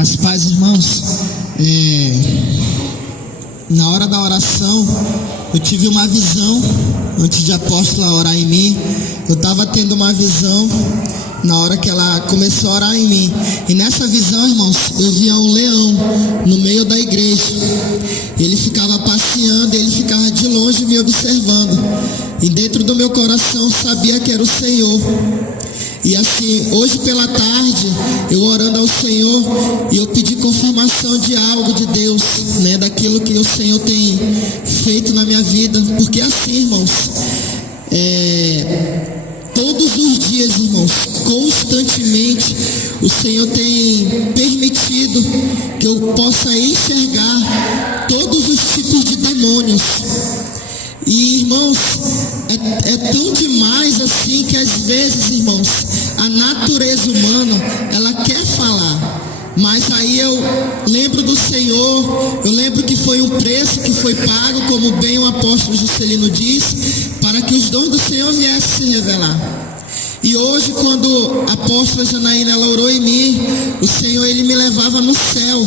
Graças e paz, irmãos. Na hora da oração, eu tive uma visão. Antes de a apóstola orar em mim, eu estava tendo uma visão na hora que ela começou a orar em mim. E nessa visão, irmãos, eu via um leão no meio da igreja. Ele ficava passeando, ele ficava de longe me observando. E dentro do meu coração eu sabia que era o Senhor. E assim, hoje pela tarde, eu orando ao Senhor, e eu pedi confirmação de algo de Deus, né, daquilo que o Senhor tem feito na minha vida. Porque assim, irmãos, todos os dias, irmãos, constantemente, o Senhor tem permitido que eu possa enxergar todos os tipos de demônios. E, irmãos, é tão demais assim que às vezes, irmãos, a natureza humana, ela quer falar. Mas aí eu lembro do Senhor, eu lembro que foi um preço que foi pago, como bem o apóstolo Juscelino diz, para que os dons do Senhor viessem se revelar. E hoje, quando a apóstola Janaína, ela orou em mim, o Senhor, ele me levava no céu.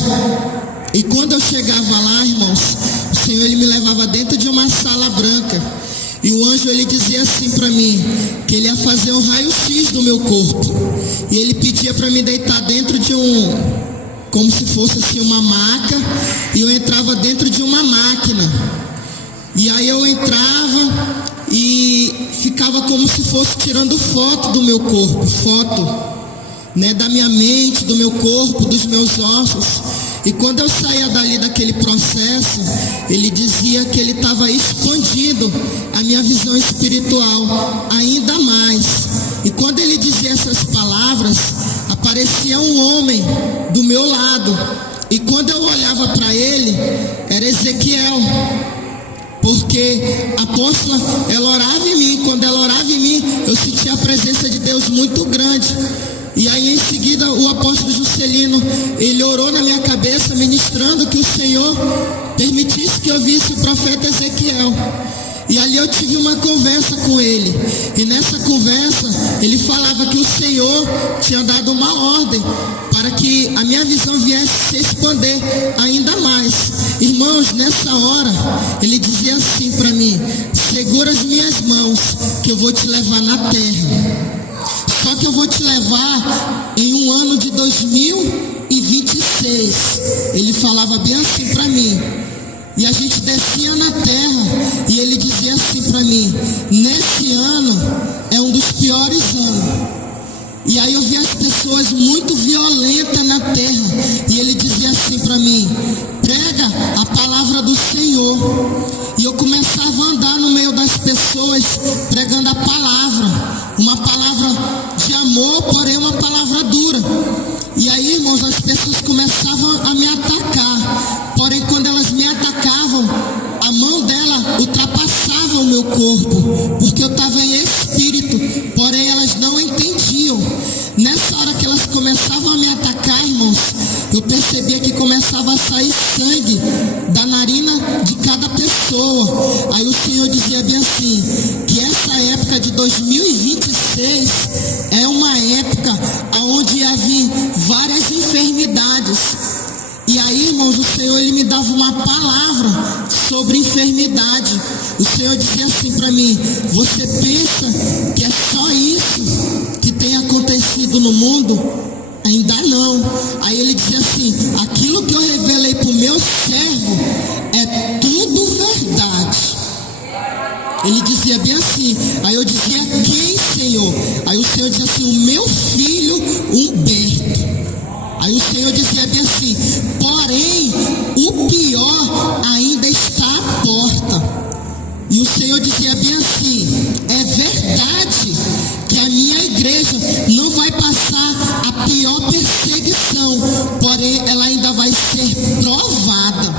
E quando eu chegava lá, irmãos, o Senhor, ele me levava dentro de uma sala branca. E o anjo, ele dizia assim para mim, que ele ia fazer um raio-x do meu corpo. E ele pedia para me deitar dentro de como se fosse assim uma maca. E eu entrava dentro de uma máquina. E aí eu entrava e ficava como se fosse tirando foto do meu corpo. Foto, né, da minha mente, do meu corpo, dos meus ossos. E quando eu saía dali daquele processo, ele dizia que ele estava expandindo a minha visão espiritual ainda mais. E quando ele dizia essas palavras, aparecia um homem do meu lado. E quando eu olhava para ele, era Ezequiel. Porque a apóstola, ela orava em mim. Quando ela orava em mim, eu sentia a presença de Deus muito grande. E aí em seguida o apóstolo Juscelino, ele orou na minha cabeça, ministrando que o Senhor permitisse que eu visse o profeta Ezequiel. E ali eu tive uma conversa com ele. E nessa conversa ele falava que o Senhor tinha dado uma ordem para que a minha visão viesse se expandir ainda mais. Irmãos, nessa hora ele dizia assim para mim: segura as minhas mãos que eu vou te levar na terra. Só que eu vou te levar em um ano de 2026. Ele falava bem assim para mim. E a gente descia na terra e ele dizia assim para mim: nesse ano é um dos piores anos. E aí eu via as pessoas muito violentas na terra. E ele dizia assim para mim: prega a palavra do Senhor. E eu começava a andar no meio das pessoas pregando a palavra. Uma palavra de amor, porém uma palavra dura. E aí, irmãos, as pessoas começavam a me atacar. Porém, quando elas me atacavam, a mão dela ultrapassava o meu corpo, porque eu estava em espírito, porém elas não entendiam. Nessa hora que elas começavam a me atacar, irmãos, eu percebia que começava a sair sangue da narina de cada pessoa. Aí o Senhor dizia bem assim, que essa época de 2026 é uma época onde ia vir várias enfermidades. E aí, irmãos, o Senhor, ele me dava uma palavra sobre enfermidade. O Senhor dizia assim para mim: você pensa que é só isso que tem acontecido no mundo? Ainda não. Aí ele dizia assim: aquilo que eu revelei para o meu servo é tudo verdade. Ele dizia bem assim. Aí eu dizia: quem, Senhor? Aí o Senhor dizia assim: o meu filho Humberto. Aí o Senhor dizia bem assim: porém, o pior ainda está à porta. E o Senhor dizia bem assim: é verdade que a minha igreja não vai passar a pior perseguição, porém ela ainda vai ser provada.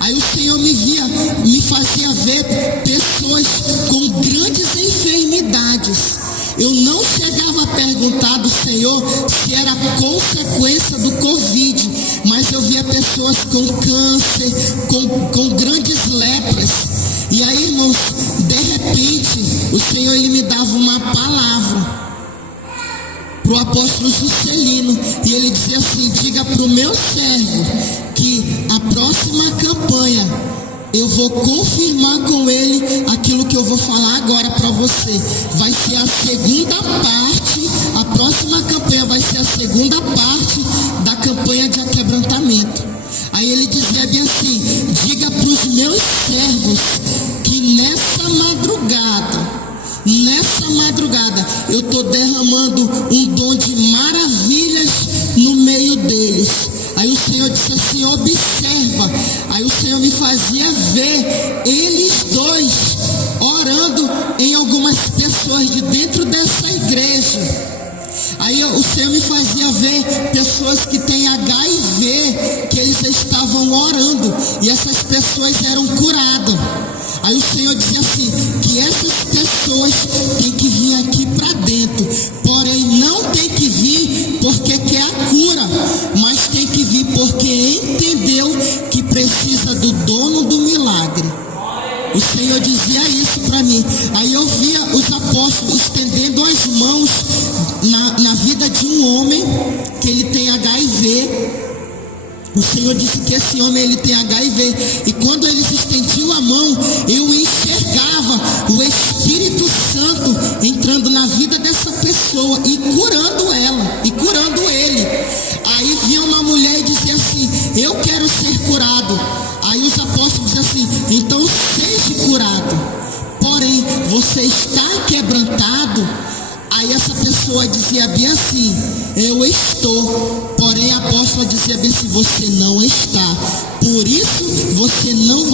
Aí o Senhor me fazia ver pessoas com grandes enfermidades. Eu não chegava a perguntar do Senhor se era consequência do Covid, mas eu via pessoas com câncer, com grandes lepras. E aí, irmãos, de repente, o Senhor, ele me dava uma palavra. para o apóstolo Juscelino, e ele dizia assim: diga para o meu servo que a próxima campanha eu vou confirmar com ele aquilo que eu vou falar agora para você. Vai ser a segunda parte, a próxima campanha vai ser a segunda parte da campanha de aquebrantamento. Aí ele dizia bem assim: diga para os meus servos que nessa madrugada eu estou derramando um dom de maravilhas no meio deles. Aí o Senhor disse assim: observa. Aí o Senhor me fazia ver eles dois orando em algumas pessoas de dentro dessa igreja. Aí o Senhor me fazia ver pessoas que têm HIV, que eles estavam orando e essas pessoas eram curadas. Aí o Senhor dizia assim: que essas pessoas têm que vir aqui para dentro, porém não tem que vir porque quer a cura, mas tem que vir porque entendeu que precisa do dono do milagre. O Senhor dizia isso para mim. Aí eu via os apóstolos estendendo as mãos na vida de um homem que ele tem HIV. O Senhor disse que esse homem ele tem HIV. E quando eles estendiam a mão, eu enxergava o Espírito Santo entrando na vida dessa pessoa e curando ela, e curando ele. Aí vinha uma mulher e dizia assim: eu quero ser curado. Aí os apóstolos diziam assim: então seja curado, porém você está quebrantado. Aí essa pessoa dizia bem assim: eu estou. Porém a apóstola dizia bem assim: você não está. Por isso você não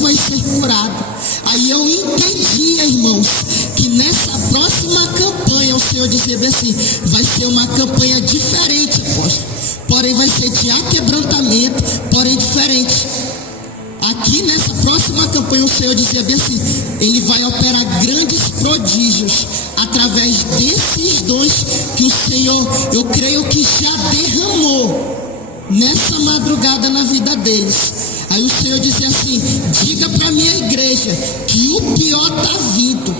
vai ser curado. Aí eu entendia, irmãos, que nessa próxima campanha o Senhor dizia bem assim: vai ser uma campanha diferente, apóstolo. Porém vai ser de aquebrantamento, porém diferente. Aqui nessa próxima campanha o Senhor dizia bem assim: ele vai operar grandes prodígios através desses dons que o Senhor, eu creio que já derramou nessa madrugada na vida deles. Aí o Senhor dizia assim: diga para a minha igreja que o pior está vindo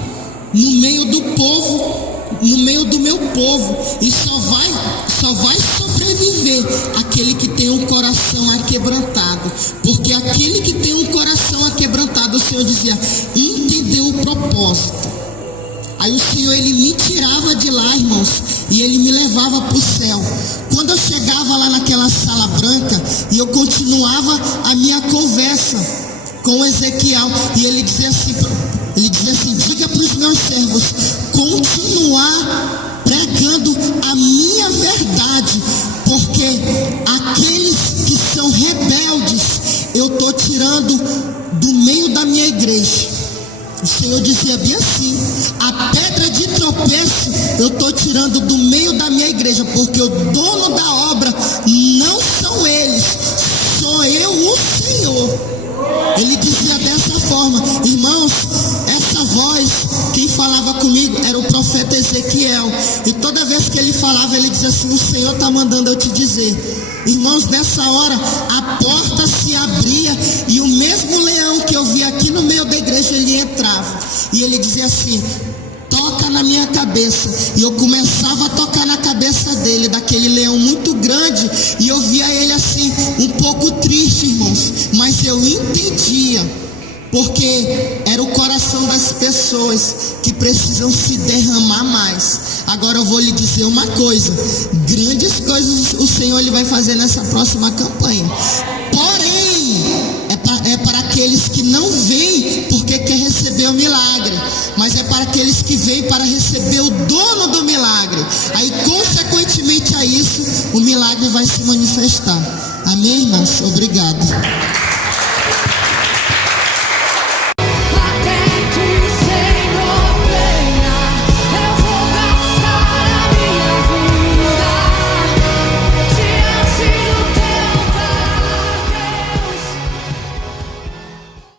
no meio do povo, no meio do meu povo, e só vai sobreviver aquele que tem um coração aquebrantado, porque aquele que tem um coração aquebrantado, o Senhor dizia, entendeu o propósito. Aí o Senhor, ele me tirava de lá, irmãos, e ele me levava para o céu. Quando eu chegava lá naquela sala branca e eu continuava a minha conversa com Ezequiel, e ele dizia assim, diga para os meus servos continuar pregando a minha verdade, porque aqueles que são rebeldes eu estou tirando do meio da minha igreja. O Senhor dizia bem assim: a pedra de tropeço eu estou tirando do meio da minha igreja, porque o dono da obra não são eles, sou eu, o Senhor. Ele dizia dessa forma, irmãos. Essa voz, quem falava comigo era o profeta Ezequiel, e toda vez que ele falava, ele dizia assim: o Senhor está mandando eu te dizer. Irmãos, nessa hora a porta se abria e o mesmo leão que eu vi aqui no meio da igreja, ele entrava e ele dizia assim: toca na minha cabeça. E eu começava a tocar na cabeça dele, daquele leão muito grande, e eu via ele assim, um pouco triste, irmãos, mas eu entendia, porque era o coração das pessoas que precisam se derramar mais. Agora eu vou lhe dizer uma coisa: grandes coisas o Senhor ele vai fazer nessa próxima campanha. Porém, é para aqueles que não vêm porque quer receber o milagre, mas é para aqueles que vêm para receber o dono do milagre. Aí, consequentemente a isso, o milagre vai se manifestar. Amém, irmãos? Obrigado.